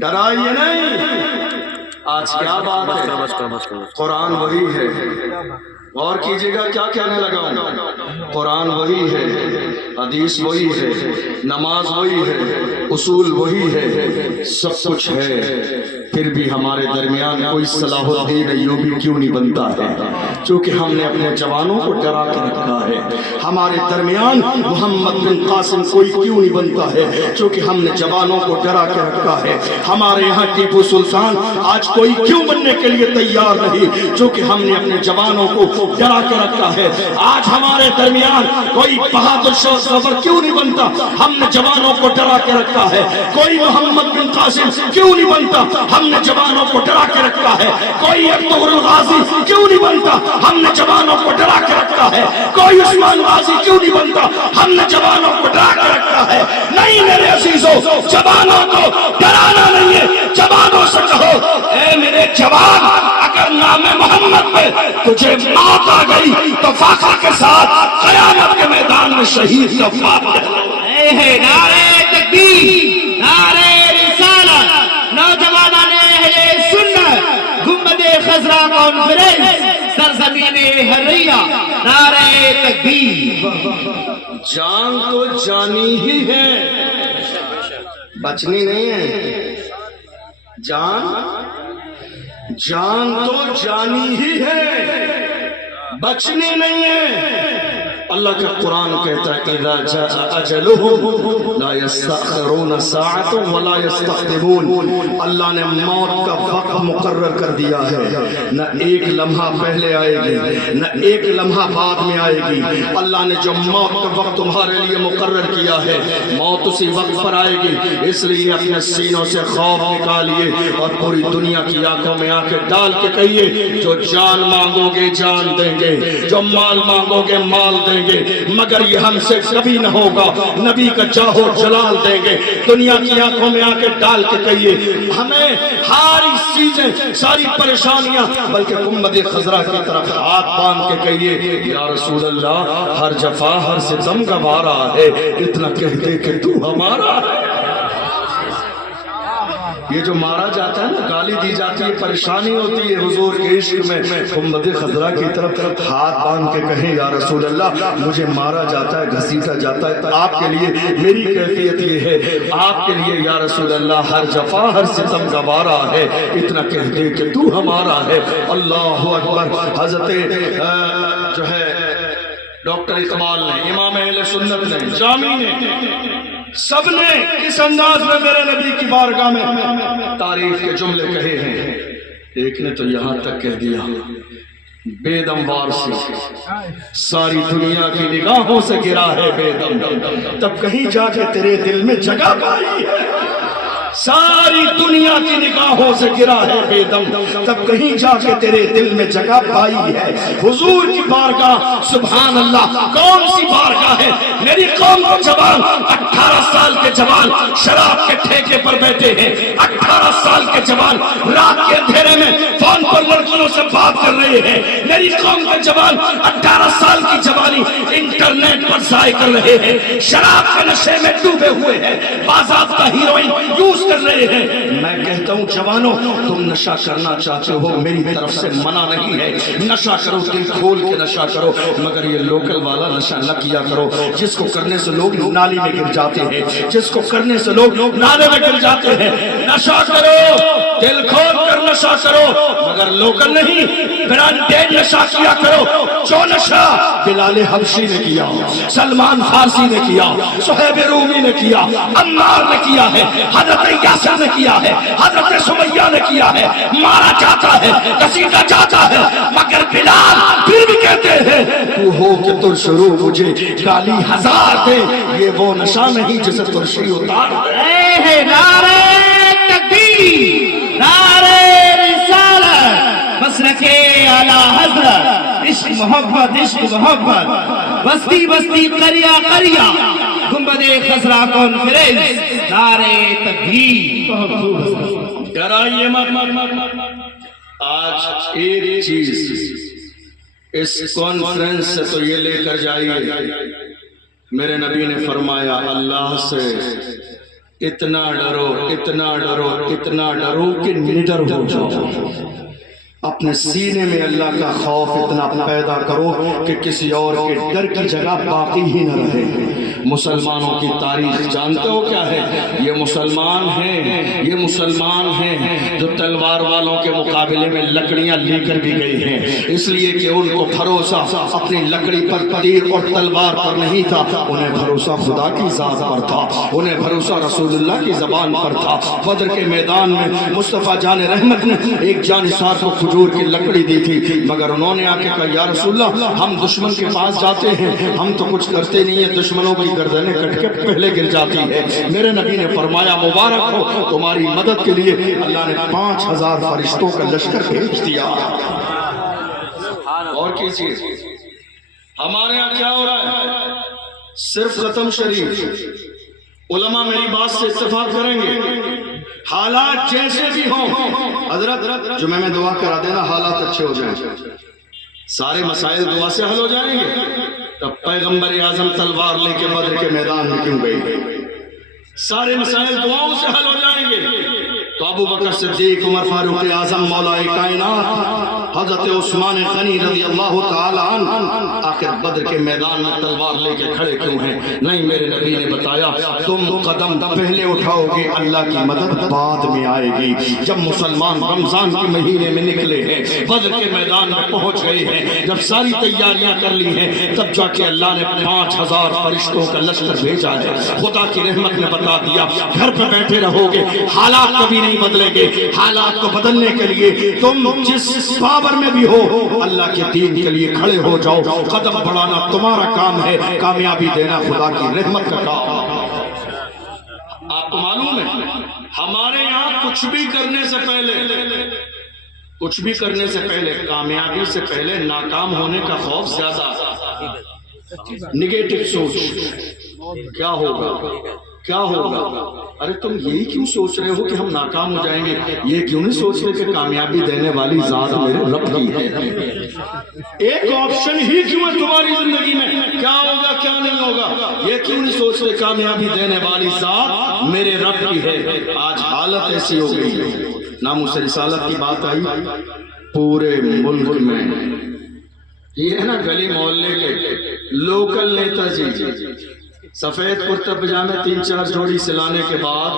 ڈرائیے نہیں، آج کیا بات ہے، قرآن وہی ہے۔ اور کیجئے گا کیا کہنے لگا ہوں، قرآن وہی ہے، حدیث وہی ہے، نماز وہی ہے، اصول وہی ہے، سب کچھ ہے، پھر بھی ہمارے درمیان کوئی صلاح الدین ایوبی کیوں نہیں بنتا ہے؟ چونکہ ہم نے اپنے جوانوں کو ڈرا کے رکھا ہے۔ ہمارے درمیان محمد بن قاسم کوئی کیوں نہیں بنتا ہے؟ چونکہ ہم نے جوانوں کو ڈرا کے رکھا ہے۔ ہمارے یہاں ٹیپو سلطان آج کوئی کیوں بننے کے لیے تیار نہیں؟ چونکہ ہم نے اپنے جوانوں کو ڈرا کے رکھا ہے۔ آج ہمارے درمیان کوئی بہادر شاہ ظفر کیوں نہیں بنتا؟ ہم نے جوانوں کو ڈرا کے رکھا ہے۔ کوئی محمد بن قاسم کیوں نہیں بنتا؟ ہم نے جوانوں کو ڈرا کے رکھا ہے۔ کوئی اکبر الغازی کیوں نہیں بنتا؟ ہم نے جوانوں کو ڈرا کے رکھا ہے۔ کوئی عثمان غازی کیوں نہیں بنتا؟ ہم نے جوانوں کو ڈرا کے رکھا ہے۔ نہیں میرے عزیزوں، جوانوں کو ڈرانا نہیں ہے، جوانوں سے کہو اے میرے جوان، اگر نام محمد پہ تجھے موت آ گئی تو فخر کے ساتھ قیامت کے میدان میں شہید کا فاتحہ۔ نعرہ تکبیر، نعرہ رسالت، نوجوانان اہل سنت، گنبد خضرا کانفرنس، سرزمین حریہ، نعرہ تکبیر۔ جان تو جانی ہی ہے، بچنی نہیں ہے۔ جان تو جانی ہی ہے، بچنی نہیں ہے۔ اللہ کا قرآن کہتا ہے اذا جاء اجلهم لا يستأخرون ساعة ولا يستقدمون۔ اللہ نے موت کا وقت مقرر کر دیا ہے، نہ ایک لمحہ پہلے آئے گی نہ ایک لمحہ بعد میں آئے گی۔ اللہ نے جو موت کا وقت تمہارے لیے مقرر کیا ہے، موت اسی وقت پر آئے گی۔ اس لیے اپنے سینوں سے خوف نکالیے اور پوری دنیا کی آنکھوں میں آنکھیں ڈال کے کہیے جو جان مانگو گے جان دیں گے، جو مال مانگو گے مال دیں گے، مگر یہ ہم سے کبھی نہ ہوگا، نبی کا جاہ و جلال دیں گے۔ دنیا کی آنکھوں میں آ کے ڈال کے کہیے ہمیں ساری چیزیں، ساری پریشانیاں، بلکہ گنبد خضرا کی طرف ہاتھ باندھ کے کہیے یا رسول اللہ، ہر جفا ہر ستم گوارا ہے، اتنا کہہ دے کہ تو ہمارا ہے۔ یہ جو مارا جاتا ہے نا، گالی دی جاتی ہے، پریشانی ہوتی ہے حضور کے عشق میں، گنبد خضرا کی طرف ہاتھ باندھ کے کہیں یا رسول اللہ مجھے مارا جاتا ہے، گھسیٹا جاتا ہے، آپ کے لیے میری کیفیت یہ ہے، آپ کے لیے یا رسول اللہ ہر جفا ہر ستم گوارا ہے، اتنا کہہ دے کہ تو ہمارا ہے۔ اللہ اکبر۔ حضرت جو ہے ڈاکٹر اقبال نے، امام اہل سنت نے، جامی نے، سب نے اس انداز میں میرے نبی کی بارگاہ میں تعریف کے جملے کہے ہیں۔ ایک نے تو یہاں تک کہہ دیا بے دم وار سے ساری دنیا کی نگاہوں سے گرا ہے بے دم، تب کہیں جا کے تیرے دل میں جگہ پائی ہے۔ ساری دنیا کی نگاہوں سے گرا ہے بے دم، تب کہیں جا کے تیرے دل میں جگہ پائی ہے۔ حضور کی بارگاہ، سبحان اللہ، کون سی بارگاہ ہے؟ میری قوم کے جوان، 18 سال کے جوان شراب کے ٹھیکے پر بیٹھے ہیں، 18 سال کے جوان رات کے اندھیرے میں فون پر لڑکیوں سے بات کر رہے ہیں۔ میری قوم کے جوان 18 سال کی جوانی انٹرنیٹ پر ضائع کر رہے ہیں، شراب کے نشے میں ڈوبے ہوئے ہیں، باضابطہ ہیروئن یوز کر رہے ہیں۔ میں کہتا ہوں جوانوں، تم نشہ کرنا چاہتے ہو، میری طرف سے منع نہیں ہے، نشہ کرو، دل کھول کے نشہ کرو، مگر یہ لوکل والا نشہ نہ کیا کرو جس کو کرنے سے لوگ نالی میں گر جاتے ہیں، جس کو کرنے سے لوگ نالے میں گر جاتے ہیں۔ نشہ کرو، دل کھول کر نشہ کرو، مگر لوکل نہیں، برانڈیڈ نشہ کیا کرو۔ جو نشہ بلال حبشی نے کیا، سلمان فارسی نے کیا، صہیب رومی نے کیا، عمار نے کیا ہے، حضرت یاسر نے کیا ہے، حضرت سمیہ نے کیا ہے، مارا جاتا ہے، گھسیٹا جاتا ہے، مگر بلال پھر بھی کہتے ہیں تو ہو کہ ترشرو مجھے گالی ہزار دے، یہ وہ نشہ نہیں جسے ترشی اتار دے۔ نعرہ تکبیر، نعرہ رسالت، مسلک اعلیٰ حضرت، عشق محبت، عشق محبت، بستی بستی، قریہ قریہ، گنبد خضرا کانفرنس، نعرہ تکبیر۔ ڈرائیے مت۔ آج ایک چیز اس کانفرنس سے تو یہ لے کر جائیے، میرے نبی نے فرمایا اللہ سے اتنا ڈرو اتنا ڈرو اتنا ڈرو کہ نڈر ہو جاؤ. اپنے سینے میں اللہ کا خوف اتنا پیدا کرو کہ کسی اور کے ڈر کی جگہ باقی ہی نہ رہے. مسلمانوں کی تاریخ جانتے ہو کیا ہے؟ یہ مسلمان ہیں جو تلوار والوں کے مقابلے میں لکڑیاں لے کر بھی گئی ہیں، اس لیے کہ ان کو بھروسہ اپنی لکڑی پر تیر اور تلوار پر نہیں تھا، انہیں بھروسہ خدا کی ذات پر تھا، انہیں بھروسہ رسول اللہ کی زبان پر تھا. بدر کے میدان میں مصطفیٰ جان رحمت نے ایک جانثار کو کھجور کی لکڑی دی تھی، مگر انہوں نے آ کے کہا یا رسول اللہ ہم دشمن کے پاس جاتے ہیں، ہم تو کچھ کرتے نہیں ہیں، دشمنوں کی گردنیں کٹ کے پہلے گر جاتی ہے. میرے نبی نے فرمایا مبارک ہو، تمہاری مدد کے لیے اللہ نے 5000 فرشتوں کا لشکر بھیج دیا. اور کیجیے ہمارے ہاں کیا ہو رہا ہے؟ صرف ختم شریف علماء میری بات سے اتفاق کریں گے، حالات جیسے بھی ہوں حضرت جمعہ میں دعا کرا دینا حالات اچھے ہو جائیں، سارے مسائل دعا سے حل ہو جائیں گے. تب پیغمبر اعظم تلوار لے کے بدر کے میدان میں کیوں گئی؟ سارے مسائل دعاؤں سے حل ہو جائیں گے. تو ابو بکر صدیق، عمر فاروق اعظم، مولا کائنات حضرت عثمان غنی رضی اللہ تعالی عنہ آخر بدر کے میدان میں تلوار لے کے کھڑے کیوں ہیں؟ نہیں، میرے نبی نے بتایا تم قدم پہلے اٹھاؤ گے، اللہ کی مدد بعد میں آئے گی. جب مسلمان رمضان کے مہینے میں نکلے ہیں، بدر کے میدان میں پہنچ گئے ہیں، جب ساری تیاریاں کر لی ہیں، تب جا کے اللہ نے 5000 فرشتوں کا لشکر بھیجا ہے. خدا کی رحمت نے بتا دیا گھر پہ بیٹھے رہو گے، حالات کبھی نہیں بدلیں گے. حالات کو بدلنے کے لیے تم جس پاور میں بھی ہو اللہ کے دین کے لیے کھڑے ہو جاؤ. قدم بڑھانا تمہارا کام ہے، کامیابی دینا خدا کی رحمت کا کام. آپ کو معلوم ہے ہمارے یہاں کچھ بھی کرنے سے پہلے کامیابی سے پہلے ناکام ہونے کا خوف زیادہ. نگیٹو سوچ، کیا ہوگا؟ ارے تم یہی کیوں سوچ رہے ہو کہ ہم ناکام ہو جائیں گے؟ یہ کیوں نہیں سوچتے کہ کامیابی دینے والی ذات میرے رب کی ہے؟ ایک آپشن ہی کیوں ہے تمہاری زندگی میں؟ کیا ہوگا کیا نہیں ہوگا؟ یہ کیوں نہیں سوچتے کامیابی دینے والی ذات میرے رب کی ہے؟ آج حالت ایسی ہو گئی ہے، ناموس رسالت کی بات آئی پورے ملک میں. یہ ہے نا گلی محلے کے لوکل نیتا جی سفید کرتا پجامے 3-4 جوڑی سلانے کے بعد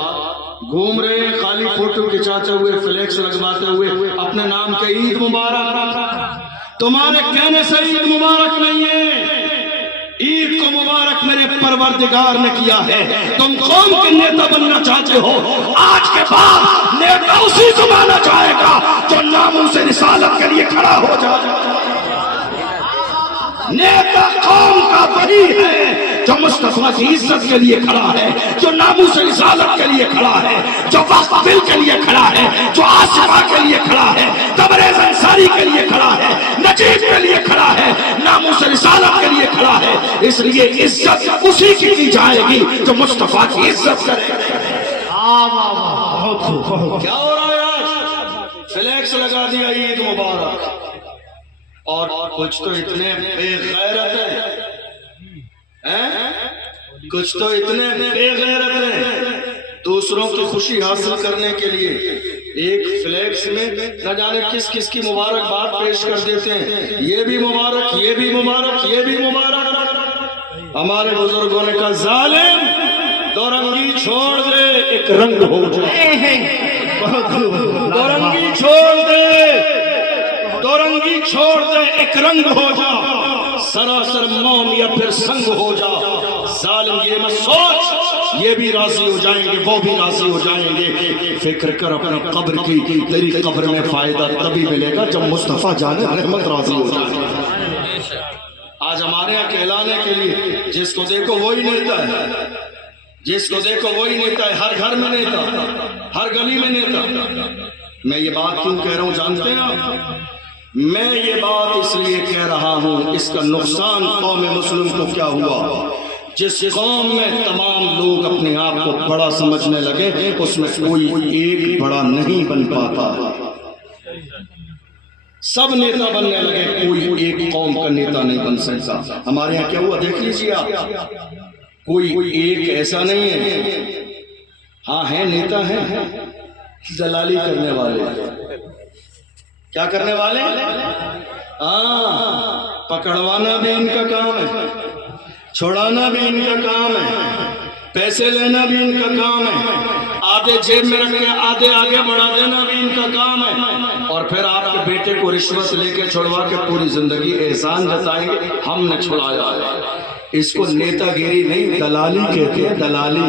گھوم رہے ہیں، خالی فوٹو کھچاتے ہوئے، فلیکس لگواتے ہوئے اپنے نام کے عید مبارک. تمہارے کہنے سے عید مبارک نہیں ہے، عید کو مبارک میرے پروردگار نے کیا ہے. تم قوم کے نیتا بننا چاہتے ہو، آج کے بعد نیتا اسی کو مانا جائے گا جو ناموس رسالت کے لیے کھڑا ہو جائے گا. نیتا قوم کا وہی ہے جو مصطفیٰ کی عزت کے لیے کھڑا ہے، جو ناموس رسالت کے لیے کھڑا ہے، جو وقت کے لیے کھڑا ہے، جو آصفہ کے لیے کھڑا ہے، تبریز انصاری کے لیے کھڑا ہے، نجیب کے لیے کھڑا ہے، ناموس رسالت کے لیے کھڑا ہے. اس لیے عزت اسی کی جائے گی جو مصطفیٰ کی عزت کرے. کیا ہو رہا ہے آج؟ فلیکس لگا دیا عید مبارک، اور کچھ تو اتنے بے غیرت ہیں، کچھ تو اتنے بے غیرت ہیں، دوسروں کی خوشی حاصل کرنے کے لیے ایک فلیکس میں نہ جانے کس کس کی مبارکباد پیش کر دیتے ہیں. یہ بھی مبارک، یہ بھی مبارک، یہ بھی مبارک. ہمارے بزرگوں نے کہا ظالم دو رنگی چھوڑ دے ایک رنگ ہو جائے. دو رنگی چھوڑ دے، دو رنگی چھوڑ دے ایک رنگ ہو جا، سراسر موم یا پھر سنگ ہو جا. ظالم یہ مت سوچ یہ بھی راضی ہو جائیں گے، وہ بھی راضی ہو جائیں گے. فکر کر اپنے قبر کی، تیری قبر میں فائدہ تبھی ملے گا جب مصطفیٰ جان رحمت راضی ہو جائے. آج ہمارے یہاں کہلانے کے لیے جس کو دیکھو وہی نیتا ہے، جس کو دیکھو وہی نیتا ہے، ہر گھر میں نیتا، ہر گلی میں نیتا. میں یہ بات کیوں کہہ رہا ہوں جانتے ہیں آپ؟ میں یہ بات اس لیے کہہ رہا ہوں، اس کا نقصان قوم مسلم کو کیا ہوا؟ جس قوم میں تمام لوگ اپنے آپ کو بڑا سمجھنے لگے، اس میں کوئی ایک بڑا نہیں بن پاتا. سب نیتا بننے لگے، کوئی ایک قوم کا نیتا نہیں بن سکتا. ہمارے یہاں کیا ہوا دیکھ لیجیے آپ، کوئی ایک ایسا نہیں ہے. ہاں ہیں نیتا ہیں دلالی کرنے والے. کیا کرنے والے؟ ہاں پکڑوانا بھی ان کا کام ہے, چھوڑانا بھی ان کا کام ہے, پیسے لینا بھی ان کا کام ہے, آدھے جیب میں رکھ کے آدھے آگے بڑھا دینا بھی ان کا کام ہے, اور پھر آپ کے بیٹے کو رشوت لے کے چھڑوا کے پوری زندگی احسان جتائیں گے ہم نے چھڑایا ہے. اس کو نیتا گیری نہیں دلالی کہتے ہیں, دلالی.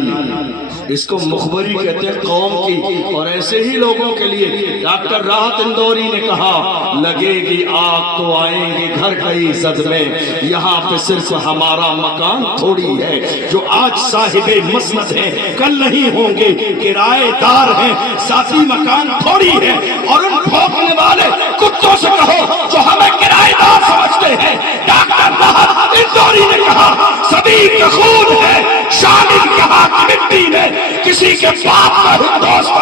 اس کو مخبری کہتے ہیں قوم کی. اور ایسے ہی لوگوں کے لیے ڈاکٹر راحت اندوری نے کہا لگے گی آگ تو آئیں گے گھر کئی زد میں, یہاں پہ صرف ہمارا مکان تھوڑی ہے, جو آج صاحب مسند ہیں کل نہیں ہوں گے کرایہ دار ہیں, ذاتی مکان تھوڑی ہے. اور ان بھونکنے والے کتوں سے کہو جو ہمیں کرایہ دار سمجھتے ہیں, ڈاکٹر راحت اندوری نے کہا زمین کا خون ہے, شامل یہاں کی مٹی میں, کسی کے باپ کا ہندوستان